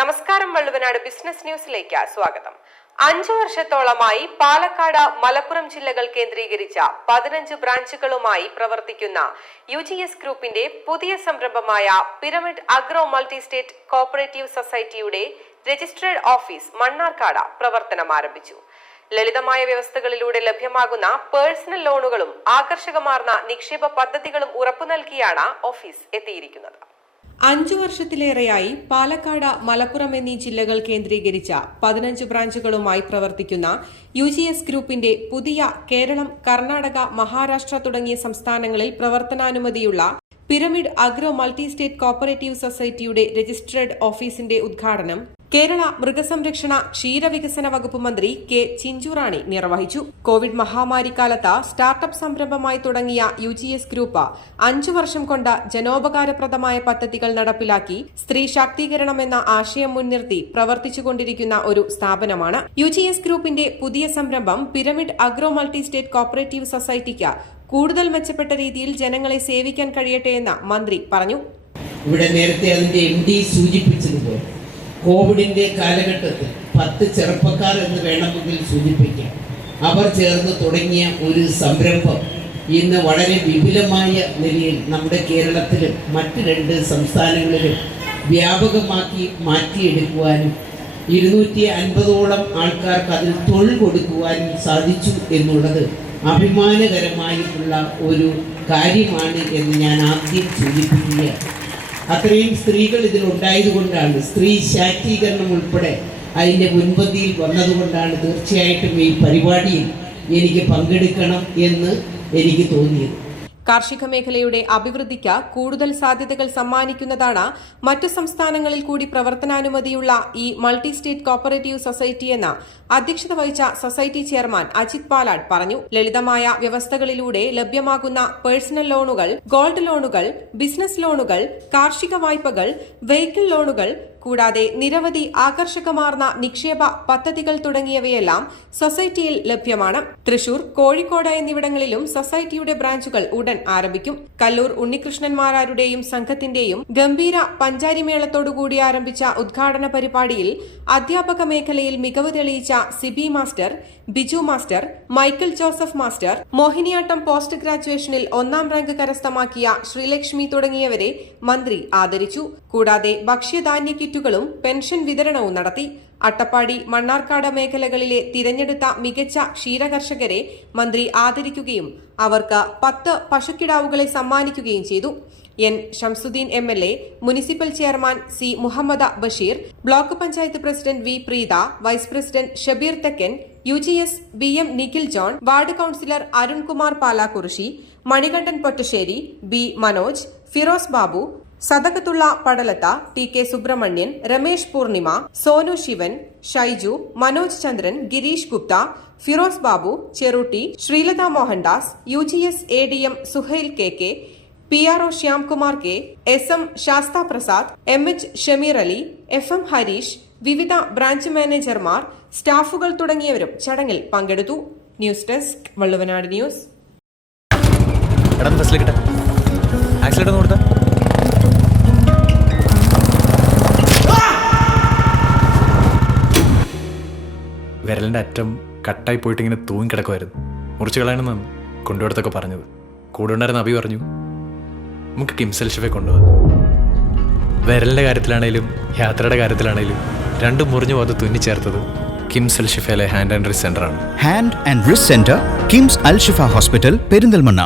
നമസ്കാരം വള്ളുവനാട് ബിസിനസ് ന്യൂസിലേക്ക് സ്വാഗതം. അഞ്ചു വർഷത്തോളമായി പാലക്കാട് മലപ്പുറം ജില്ലകൾ കേന്ദ്രീകരിച്ച പതിനഞ്ച് ബ്രാഞ്ചുകളുമായി പ്രവർത്തിക്കുന്ന യു ജി എസ് ഗ്രൂപ്പിന്റെ പുതിയ സംരംഭമായ Pyramid agro multi state cooperative സൊസൈറ്റിയുടെ രജിസ്ട്രേഡ് ഓഫീസ് മണ്ണാർക്കാട് പ്രവർത്തനം ആരംഭിച്ചു. ലളിതമായ വ്യവസ്ഥകളിലൂടെ ലഭ്യമാകുന്ന പേഴ്സണൽ ലോണുകളും ആകർഷകമാർന്ന നിക്ഷേപ പദ്ധതികളും ഉറപ്പു നൽകിയാണ് ഓഫീസ് എത്തിയിരിക്കുന്നത്. അഞ്ചു വർഷത്തിലേറെയായി പാലക്കാട് മലപ്പുറം എന്നീ ജില്ലകൾ കേന്ദ്രീകരിച്ച പതിനഞ്ച് ബ്രാഞ്ചുകളുമായി പ്രവർത്തിക്കുന്ന യു ജി എസ് ഗ്രൂപ്പിന്റെ പുതിയ കേരളം കർണാടക മഹാരാഷ്ട്ര തുടങ്ങിയ സംസ്ഥാനങ്ങളിൽ പ്രവർത്തനാനുമതിയുള്ള Pyramid agro multi state cooperative സൊസൈറ്റിയുടെ രജിസ്ട്രേഡ് ഓഫീസിന്റെ ഉദ്ഘാടനം കേരള മൃഗസംരക്ഷണ ക്ഷീരവികസന വകുപ്പ് മന്ത്രി കെ ചിഞ്ചുറാണി നിർവഹിച്ചു. കോവിഡ് മഹാമാരി കാലത്ത് സ്റ്റാർട്ടപ്പ് സംരംഭമായി തുടങ്ങിയ യു ജി എസ് ഗ്രൂപ്പ് അഞ്ചു വർഷം കൊണ്ട് ജനോപകാരപ്രദമായ പദ്ധതികൾ നടപ്പിലാക്കി സ്ത്രീ ശാക്തീകരണം എന്ന ആശയം മുൻനിർത്തി പ്രവർത്തിച്ചുകൊണ്ടിരിക്കുന്ന ഒരു സ്ഥാപനമാണ്. യു ജി എസ് ഗ്രൂപ്പിന്റെ പുതിയ സംരംഭം Pyramid agro multi state cooperative സൊസൈറ്റിക്ക് കൂടുതൽ മെച്ചപ്പെട്ട രീതിയിൽ ജനങ്ങളെ സേവിക്കാൻ കഴിയട്ടെ എന്ന് മന്ത്രി പറഞ്ഞു. ഇവിടെ നേരത്തെ അതിന്റെ എം ഡി സൂചിപ്പിച്ചതുപോലെ കോവിഡിന്റെ കാലഘട്ടത്തിൽ പത്ത് ചെറുപ്പക്കാർ എന്ന് വേണമെങ്കിൽ സൂചിപ്പിക്കാം. അവർ ചേർന്ന് തുടങ്ങിയ ഒരു സംരംഭം ഇന്ന് വളരെ വിപുലമായ നിലയിൽ നമ്മുടെ കേരളത്തിലും മറ്റ് രണ്ട് സംസ്ഥാനങ്ങളിലും വ്യാപകമാക്കി മാറ്റിയെടുക്കുവാനും ഇരുന്നൂറ്റി അൻപതോളം ആൾക്കാർക്ക് അതിൽ തൊഴിൽ കൊടുക്കുവാനും സാധിച്ചു എന്നുള്ളത് അഭിമാനകരമായിട്ടുള്ള ഒരു കാര്യമാണ് എന്ന് ഞാൻ ആദ്യം സൂചിപ്പിക്കുകയാണ്. അത്രയും സ്ത്രീകൾ ഇതിൽ ഉണ്ടായതുകൊണ്ടാണ് സ്ത്രീ ശാക്തീകരണം ഉൾപ്പെടെ അതിന്റെ മുൻപന്തിയിൽ വന്നതുകൊണ്ടാണ് തീർച്ചയായിട്ടും ഈ പരിപാടിയിൽ എനിക്ക് പങ്കെടുക്കണം എന്ന് എനിക്ക് തോന്നിയത്. കാർഷിക മേഖലയുടെ അഭിവൃദ്ധിക്ക് കൂടുതൽ സാധ്യതകൾ സമ്മാനിക്കുന്നതാണ് മറ്റ് സംസ്ഥാനങ്ങളിൽ കൂടി പ്രവർത്തനാനുമതിയുള്ള ഈ മൾട്ടി സ്റ്റേറ്റ് കോപ്പറേറ്റീവ് സൊസൈറ്റി എന്ന് അധ്യക്ഷത വഹിച്ച സൊസൈറ്റി ചെയർമാൻ അജിത് പാലാട് പറഞ്ഞു. ലളിതമായ വ്യവസ്ഥകളിലൂടെ ലഭ്യമാകുന്ന പേഴ്സണൽ ലോണുകൾ ഗോൾഡ് ലോണുകൾ ബിസിനസ് ലോണുകൾ കാർഷിക വായ്പകൾ വെഹിക്കിൾ ലോണുകൾ കൂടാതെ നിരവധി ആകർഷകമാർന്ന നിക്ഷേപ പദ്ധതികൾ തുടങ്ങിയവയെല്ലാം സൊസൈറ്റിയിൽ ലഭ്യമാണ്. തൃശൂർ കോഴിക്കോട് എന്നിവിടങ്ങളിലും സൊസൈറ്റിയുടെ ബ്രാഞ്ചുകൾ ഉടൻ ആരംഭിക്കും. കല്ലൂർ ഉണ്ണികൃഷ്ണന്മാരാരുടെയും സംഘത്തിന്റെയും ഗംഭീര പഞ്ചാരിമേളത്തോടുകൂടി ആരംഭിച്ച ഉദ്ഘാടന പരിപാടിയിൽ അധ്യാപക മേഖലയിൽ മികവ് തെളിയിച്ച Sibi master Biju master Michael Joseph master Mohiniyattam post ഗ്രാജുവേഷനിൽ ഒന്നാം റാങ്ക് കരസ്ഥമാക്കിയ ശ്രീലക്ഷ്മി തുടങ്ങിയവരെ മന്ത്രി ആദരിച്ചു. കൂടാതെ ഭക്ഷ്യധാന്യ കിറ്റുകളും പെൻഷൻ വിതരണവും നടത്തി. അട്ടപ്പാടി മണ്ണാർക്കാട് മേഖലകളിലെ തിരഞ്ഞെടുത്ത മികച്ച ക്ഷീരകർഷകരെ മന്ത്രി ആദരിക്കുകയും അവർക്ക് പത്ത് പശുക്കിടാവുകളെ സമ്മാനിക്കുകയും ചെയ്തു. N. Shamsuddeen M. L. A municipal chairman C. Muhammad Basheer block panchayat president V. Preetha vice president Shabeer Thekkan U G S B M Nikhil John ward councillor Arunkumar Palakurissi Manikandan Pottassery B. Manoj Firoz Babu Sadakathulla Padalath T K Subramanian Ramesh Poornima Sonu Shivan Shaiju Manoj Chandran Girish Gupta Firoz Babu Cherutty Sreelatha Mohandas U G S A D M Suhail K K P R O Shyamkumar K S M Shastha Prasad M H Shameer Ali F M Harish വിവിധ branch മാനേജർമാർ സ്റ്റാഫുകൾ തുടങ്ങിയവരും ചടങ്ങിൽ പങ്കെടുത്തു. News desk Valluvanad news. എടാ ബസ്സിലേക്കിട്ടെ accelerate ഒന്ന് കൊടുത്ത. വിരലിന്റെ അറ്റം കട്ടായി പോയിട്ട് ഇങ്ങനെ തൂങ്ങി കിടക്കുമായിരുന്നു മുറിച്ച് കളയണമെന്നാണ് കൊണ്ടുപോയിടത്തൊക്കെ പറഞ്ഞത്. കൂടെ ഉണ്ടായിരുന്ന അഭി പറഞ്ഞു നമുക്ക് കിംസൽ കൊണ്ടുപോകാം. വിരലിന്റെ കാര്യത്തിലാണേലും യാത്രയുടെ കാര്യത്തിലാണേലും രണ്ടും മുറിഞ്ഞു പോകാതെ തുന്നിച്ചേർത്തത് കിംസൽ ഷിഫയിലെ hand and wrist സെന്ററാണ് hand and wrist centre KIMS Al Shifa hospital Perinthalmanna